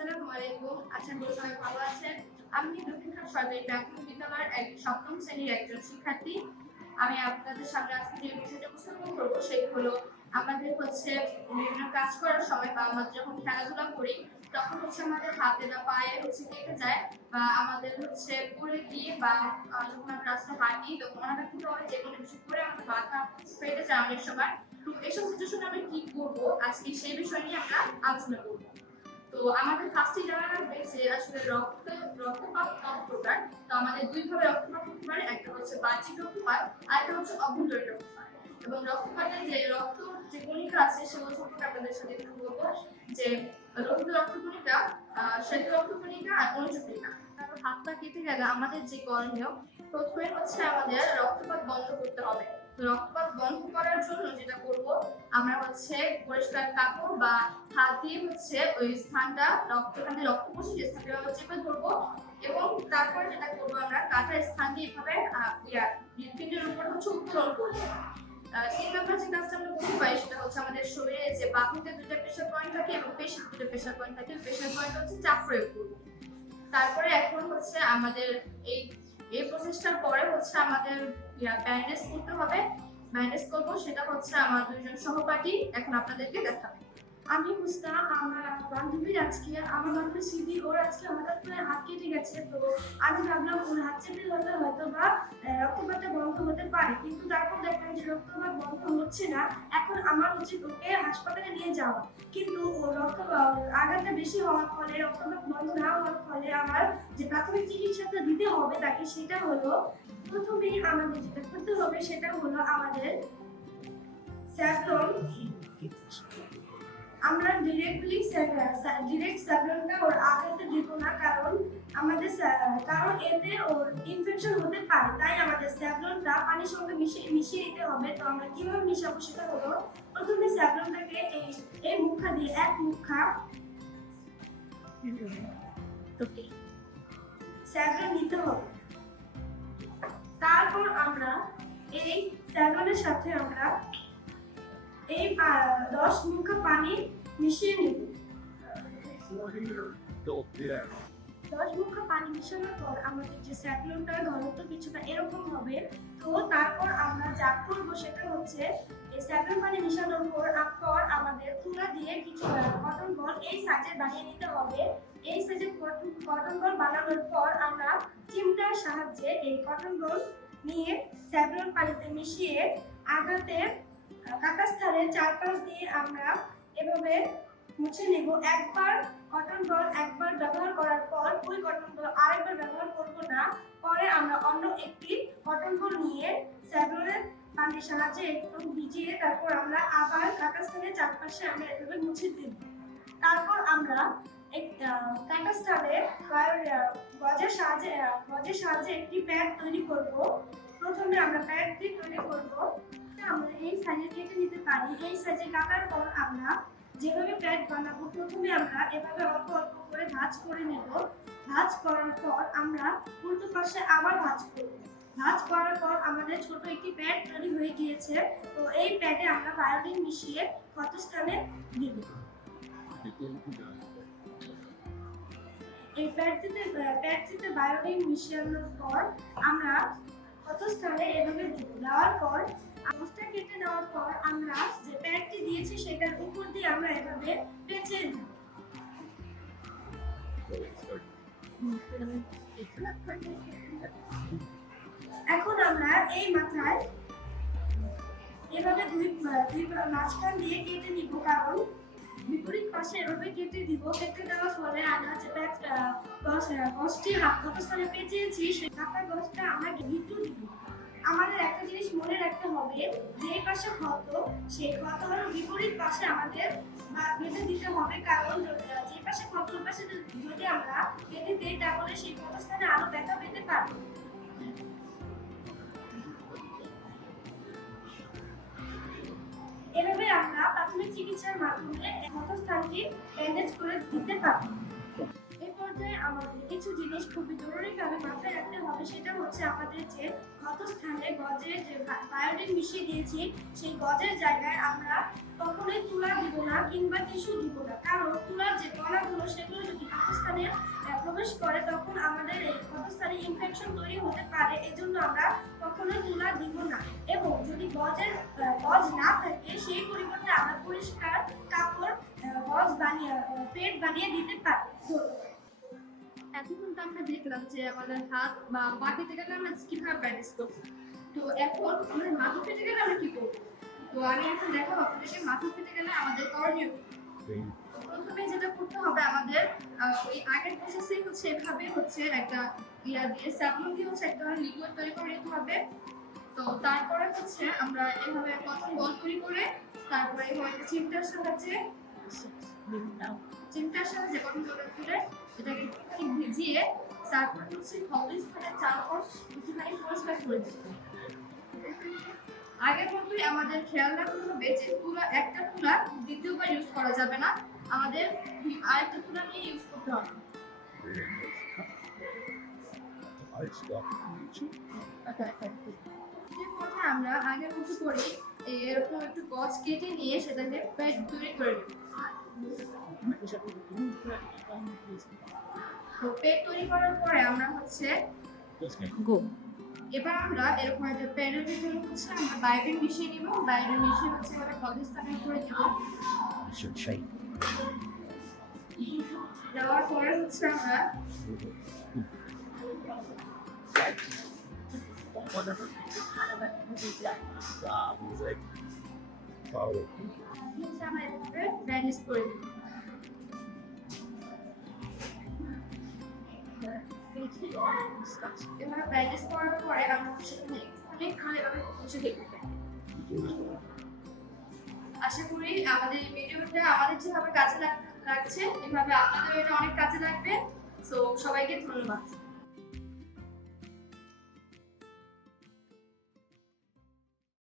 আসসালামু আলাইকুম। আশা করি সবাই ভালো আছেন। আমি দক্ষিণখান সরকারি প্রাথমিক বিদ্যালয়ের সপ্তম শ্রেণীর একজন শিক্ষার্থী। আমি আপনাদের সামনে আজকে যে বিষয়টা উপস্থাপন করবো সেটা হলো আমাদের বিভিন্ন কাজ করার সময় বা আমরা যখন খেলাধুলা করি তখন আমাদের হাতে বা পায়ে কেটে যায় বা আমাদের পড়ে গিয়ে বা যখন আমরা রাস্তা হাঁটি তখন আমরা কিন্তু যে কোনো কিছু করে আমাদের মাথা ফেটে যায় অনেক সময়। তো এইসব সিচুয়েশনে আমরা কি করবো আজকে সেই বিষয় নিয়ে আমরা আলোচনা করবো। তো আমাদের ফার্স্টে জানা লাগবে যে আসলে রক্তপাত কত প্রকার। তো আমাদের দুই ভাবে রক্তপাত হতে পারে, একটা বাহ্যিক রক্তপাত আর একটা অভ্যন্তরীণ রক্তপাত। এবং রক্তপাতে যে কণিকা আছে সেগুলো সম্পর্কে আপনাদের সাথে একটু বলবো যে রক্ত রক্তকণিকা, শ্বেত রক্তকণিকা আর অনুজ কণিকা। তারপর হাত পা কেটে গেলে আমাদের যে করণীয়, প্রথমে আমাদের রক্তপাত বন্ধ করতে হবে। রক্তপাত বন্ধ করার জন্য যেটা করব আমরা পরিষ্কার কাপড় বা হাত দিয়ে ওই স্থানটা যেখান থেকে রক্ত পড়ছে সেই স্থানটা চেপে ধরবো এবং তারপরে যেটা করবো আমরা কাটা স্থানটি এভাবে হৃৎপিণ্ডের উপর উত্তোলন করবো। 3 নম্বর যে কাজটা আমরা করতে পারি সেটা আমাদের শরীরে যে বাহুতে 2টা প্রেসার পয়েন্ট থাকে এবং পেশিতে 2টা প্রেসার পয়েন্ট থাকে, প্রেসার পয়েন্ট চাপ প্রয়োগ করবো। তারপরে এখন আমাদের এই প্রসেসটার পরে আমাদের ব্যান্ডেজ করতে হবে। ব্যান্ডেজ করবো সেটা আমার দুইজন সহপাঠী এখন আপনাদেরকে দেখাবে। আমি হুসনা, আমার বান্ধবীর আজকে আমার বান্ধবী স্মৃতি ওর আজকে হঠাৎ করে হাত কেটে গেছে। তো আমি ভাবলাম ওর হাত চেপে ধরলে হয়তো বা রক্তপাতটা বন্ধ হতে পারে, কিন্তু তারপর দেখলাম যে রক্তপাত বন্ধ হচ্ছে না। এখন আমার ওকে হাসপাতালে নিয়ে যাওয়া, কিন্তু ওর আঘাতটা বেশি হওয়ার ফলে, রক্তপাত বন্ধ না হওয়ার ফলে আমার যে প্রাথমিক চিকিৎসাটা দিতে হবে তাকে, সেটা হলো প্রথমেই আমাদের যেটা করতে হবে সেটা হলো আমাদের স্যাফরন। আমরা ডিরেক্ট স্যাফরনটা ওর আঘাতে দিব না, কারণ এতে ওর ইনফেকশন হতে পারে। তাই আমাদের স্যাফরনটা পানির সঙ্গে মিশিয়ে দিতে হবে। তো আমরা কিভাবে মিশাবো সেটা হলো প্রথমে স্যাফরনটাকে এই মুখা দিয়ে এক মুখা স্যাফরন নিতে হবে। তারপর আমরা এই স্যাফরনের সাথে আমরা এই 10 মুখা পানি মিশিয়ে নেব। 10 মুখা পানি মিশানোর পর আমাদের যে স্যাফরনটার ঘনত্ব কিছুটা এরকম হবে। তো তারপর আমরা যা করবো সেটা এই স্যাফরন পানি মিশানোর পর আমাদের তুলা দিয়ে কিছু কটন বল এই সাইজে বানিয়ে নিতে হবে। এই সাইজে কটন বল বানানোর পর আমরা চিমটার সাহায্যে এই কটন বল নিয়ে স্যাফরন পানিতে মিশিয়ে আঘাতের কাটা স্থানের চারপাশ দিয়ে আমরা এভাবে মুছে নেব। একবার কটন বল একবার ব্যবহার করার পর ওই কটন বল আরেকবার ব্যবহার করব না। পরে আমরা অন্য একটি কটন বল নিয়ে স্যাফরনের পানির সাহায্যে একটু ভিজিয়ে তারপর আমরা আবার কাটা স্থানের চারপাশে আমরা এভাবে মুছে দেব। তারপর আমরা কাটা স্থানে গজের সাহায্যে একটি প্যাড তৈরি করব। প্রথমে আমরা প্যাড দিয়ে তৈরি করব। আমরা এই সাইজে কেটে নিতে পারি। এই সাইজে কাটার পর আমরা যেভাবে প্যাড বানাবো প্রথমে আমরা এভাবে অল্প অল্প করে ভাঁজ করে নেব। ভাঁজ করার পর আমরা উল্টো পাশে আবার ভাঁজ করব। ভাঁজ করার পর আমাদের ছোট একটি প্যাড তৈরি হয়ে গিয়েছে। তো এই প্যাডে আমরা বায়োডিন মিশিয়ে ক্ষতস্থানে দিব। এই প্যাডটিতে বায়োডিন মিশানোর পর আমরা ক্ষতস্থানে এভাবে দেওয়ার পর কাগজটা কেটে নেওয়ার পর আমরা যে প্যাডটি দিয়েছি সেটার উপর দিয়ে আমরা এভাবে পেঁচে দিই। এখন আমরা এই মাথায় এভাবে দুই মাঝখান দিয়ে কেটে নিব, কারণ বিপরীত পাশে এভাবে কেটে দিব। কেটে দেওয়ার ফলে আমরা যে গছটি ক্ষতস্থানে পেঁচিয়েছি সেই কাটা গছটা আমরা একটু দিব। আমাদের একটা জিনিস মনে রাখতে হবে, যে পাশে ক্ষত সেই ক্ষত বিপরীত পাশে আমাদের বেঁধে দিতে হবে, কারণ যে পাশে ক্ষত ওই পাশে যদি আমরা বেঁধে দিই তাহলে সেই ক্ষতস্থানে আরো ব্যথা পেতে পারে। এভাবে আমরা প্রাথমিক চিকিৎসার মাধ্যমে ক্ষতস্থানটি ব্যান্ডেজ করে দিতে পারি। এরপর পর্যায়ে আমাদের কিছু জিনিস খুবই জরুরিভাবে মাথায় রাখতে হবে, সেটা হচ্ছে আমাদের যে ক্ষতস্থানে গজে যে বায়োটিন মিশিয়ে দিয়েছি সেই গজের জায়গায় আমরা কখনোই তুলা দিব না কিংবা টিস্যু দিব না, কারণ তুলার যে কণাগুলো সেগুলো যদি ক্ষতস্থানে প্রবেশ করে তখন আমাদের এই ক্ষতস্থানে ইনফেকশন তৈরি হতে পারে। এজন্য আমরা কখনোই তুলা দিব না, এবং যদি গজ না থাকে সেই পরিবর্তে আমরা পরিষ্কার কাপড় পেট বানিয়ে দিতে পারি। এখন কিন্তু আমরা দেখলাম যে আমাদের হাত বা পা কেটে গেলে আমরা কিভাবে ব্যান্ডেজ করবো। তো এখন আমাদের মাথা ফেটে গেলে আমরা কি করবো? তো আমি এখন দেখাবো আপনাদেরকে মাথা ফেটে গেলে আমাদের করণীয় কি। তো প্রথমে যেটা করতে হবে আমাদের ওই আগের প্রসেসে হচ্ছে এভাবে হচ্ছে একটা ইয়া দিয়ে স্যাপলন দিয়ে হচ্ছে একটা লিকুইড তৈরি করে নিতে হবে। তো তারপরে হচ্ছে আমরা এভাবে কটন বল তৈরি করে তারপরে এভাবে একটা চিমটার সাহায্যে কটন বল করে এটাকে একটুখানি ভিজিয়ে তারপর হচ্ছে ক্ষতস্থানের চারপাশ একটুখানি পরিষ্কার করে দিতে হবে। আগের মতোই আমাদের খেয়াল রাখতে হবে যে একটা তুলা দ্বিতীয়বার ইউজ করা যাবে না, আমাদের আরেকটা তুলা নিয়ে ইউজ করতে হবে। যে কথা আমরা আগের মতো করে এরকম একটু গজ কেটে নিয়ে সেটাকে পেট তৈরি করে নেব। তো পেট তৈরি করার পরে আমরা হচ্ছে এবার আমরা এরকম একটা প্যানের ভিতরে হচ্ছে আমরা বায়োটিন মিশিয়ে নিব। বায়োটিন মিশিয়ে হচ্ছে এবার ক্ষতস্থানে করে দেব। দেওয়ার পরে হচ্ছে আমরা এভাবে ব্যান্ডেজ করে দেব। এভাবে ব্যান্ডেজ করার পরে আমরা সেখানে অনেকক্ষণ এভাবে বসে দেখব। আশা করি আমাদের এই ভিডিওটা আমাদের যেভাবে কাজে লাগছে এভাবে আপনাদের এটা অনেক কাজে লাগবে। সো সবাইকে ধন্যবাদ।